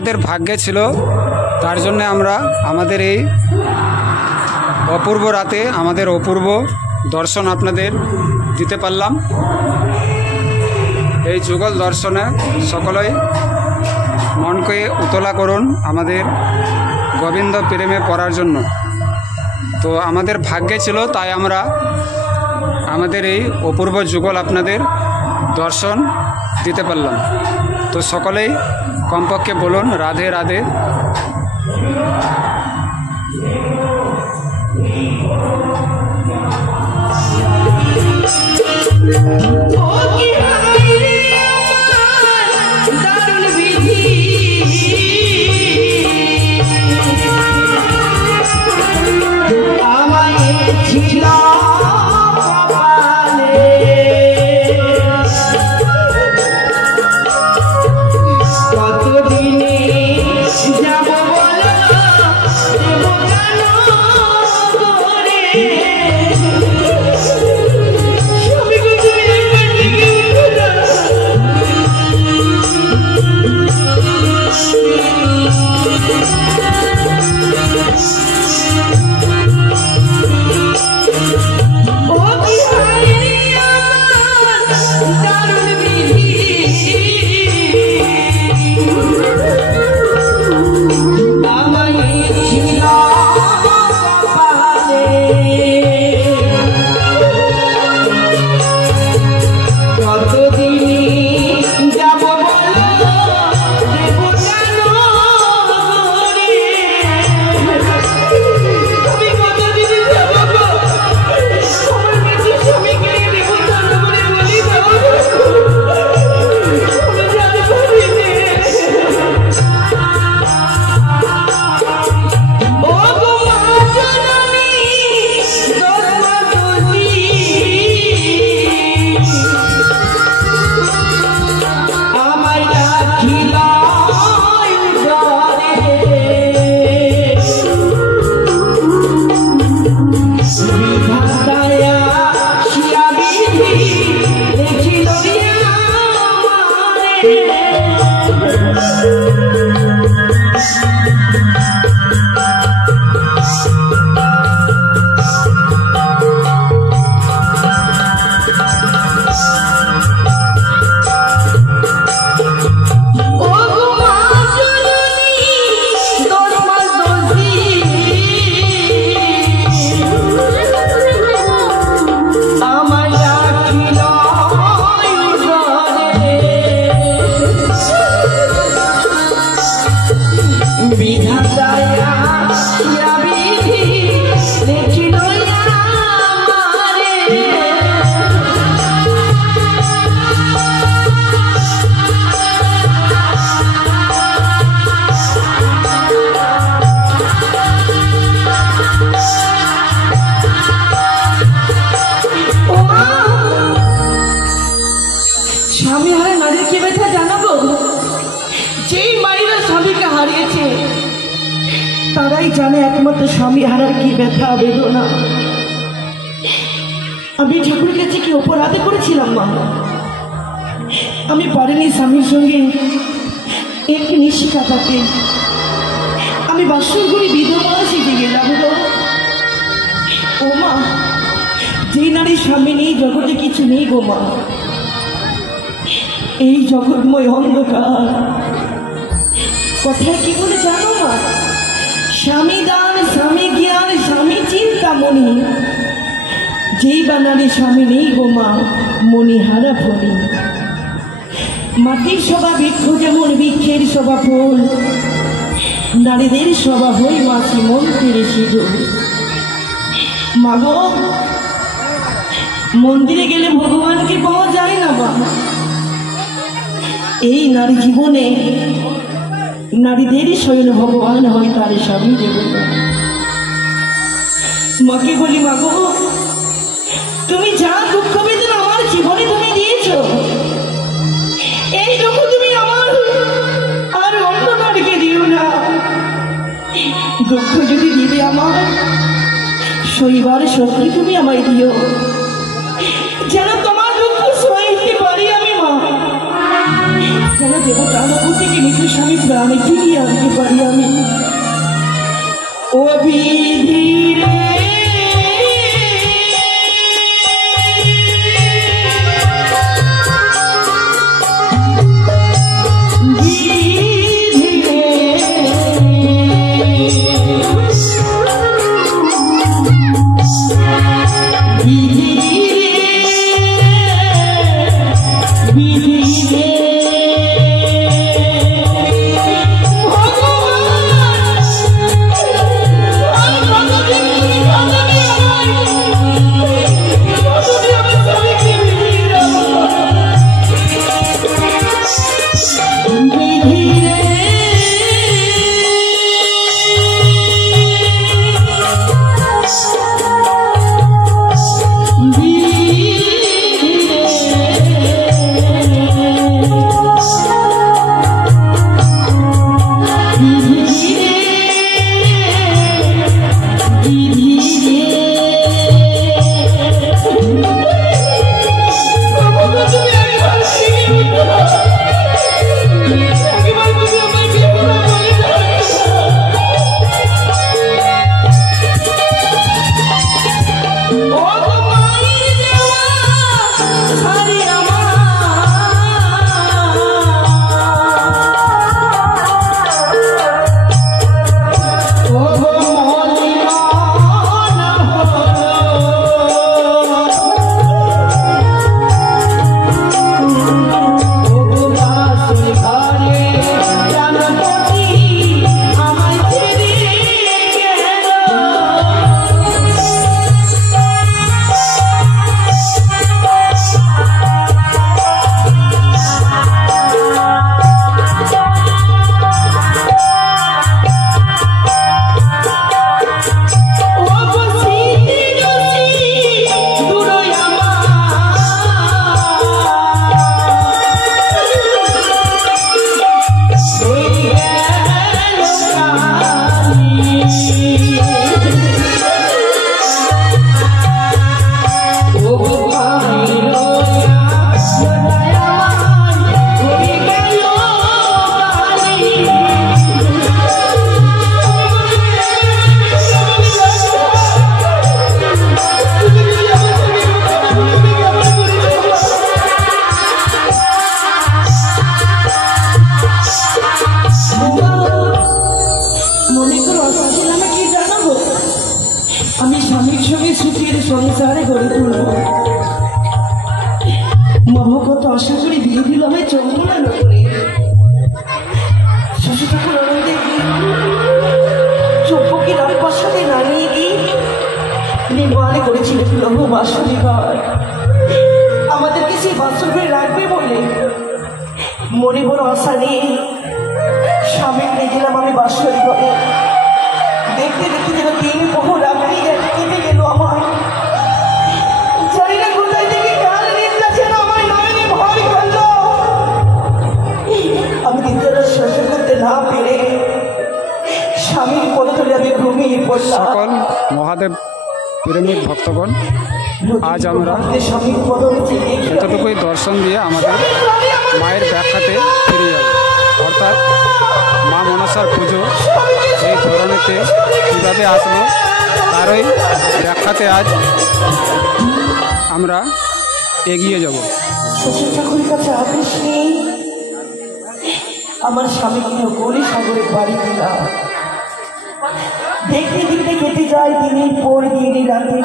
আমাদের ভাগ্যে ছিল, তার জন্য আমরা আমাদের এই অপূর্ব রাতে আমাদের অপূর্ব দর্শন আপনাদের দিতে পারলাম। এই যুগল দর্শনে সকলেই মনকে উতলা করুন আমাদের গোবিন্দ প্রেমে পড়ার জন্য। তো আমাদের ভাগ্যে ছিল, তাই আমরা আমাদের এই অপূর্ব যুগল আপনাদের দর্শন দিতে পারলাম। তো সকলেই কমপক্ষে বলুন রাধে রাধে। জানে একমাত্র স্বামী হারার কি ব্যথা বেদনা। আমি ঠাকুরের কাছে কি অপরাধ করেছিলাম মা? আমি পারিনি স্বামীর সঙ্গে একটি নিশি কাটাতে। আমি বাসন করে বিধবা শিখে গেলাম গো। ও মা, যে নারীর স্বামী নেই জগতে কিছু নেই গো মা। এই জগৎময় অন্ধকার কথায় কি বলে জানো মা? স্বামী দান, স্বামী জ্ঞান, স্বামী চিন্তামণি। যেই বা নারী স্বামী নেই গো মা, মণিহারা ফলি। মাটির সভা বৃক্ষ যেমন বৃক্ষের সভা ফুল, নারীদের সভা হই মাসি মন্ত্রের সিঁদুর। মা গো, মন্দিরে গেলে ভগবানকে পাওয়া যায় না মা। এই নারী জীবনে নারীদেরই স্বয়ং ভগবান হয় তার স্বামী দেবতা। মাকে বলি মা গো, তুমি যা দুঃখ বেদনা আমার জীবনে তুমি দিয়েছ, এই দুঃখ তুমি আমার আর অন্য নারীকে দিও না। দুঃখ যদি দিবে আমার, সইবার শক্তি তুমি আমায় দিও, যেন তোমার দুঃখ সইতে পারি আমি মা। যেন দেবতার উপর থেকে নিজের স্বামী প্রাণে ফিরিয়ে আনতে পারি আমি। ও বিধি রে সংসারে গড়ে তুলব। মামা কত আশা করে বিয়ে দিল আমায় চন্দ্রনা করে। শ্বশুর ঠাকুর আনন্দে চব্বকে রাজপ্রাসাদে নামিয়ে দিয়ে নির্মাণ করেছিল লৌহ বাসনী ঘর। আমাদেরকে সেই বাসর ঘরে রাখবে বলে মনে বড় আশা নিয়ে স্বামী নিয়ে গেলাম আমি বাসর ঘরে। দেখতে দেখতে যেন 3 বহু রাত্রি কেটে গেল আমার। জানি না কোথায় থেকে কার নিদ্রা যেন আমার নয়নে ভয় করল। আমি নিদ্রাটা সহ্য করতে না পেরে স্বামীর পদতলে আমি ঘুমিয়ে পড়লাম। সকল মহাদেব প্রেমিক ভক্তগণ, আজ আমরা স্বামীর পদতলে এতটুকুই দর্শন দিয়ে আমাদের মায়ের ব্যাখ্যাতে ফিরে যাব। অর্থাৎ মা মনসার পুজো এই ধরনেতে কীভাবে আসলো তারই ব্যাখ্যাতে আজ আমরা এগিয়ে যাব। শ্বশুর ঠাকুরের কাছে আদেশ নেই আমার স্বামীকে গৌরী সাগরের বাড়ি দিলাম। দেখতে দেখতে কেটে যায় দিনের পর দিন রাতের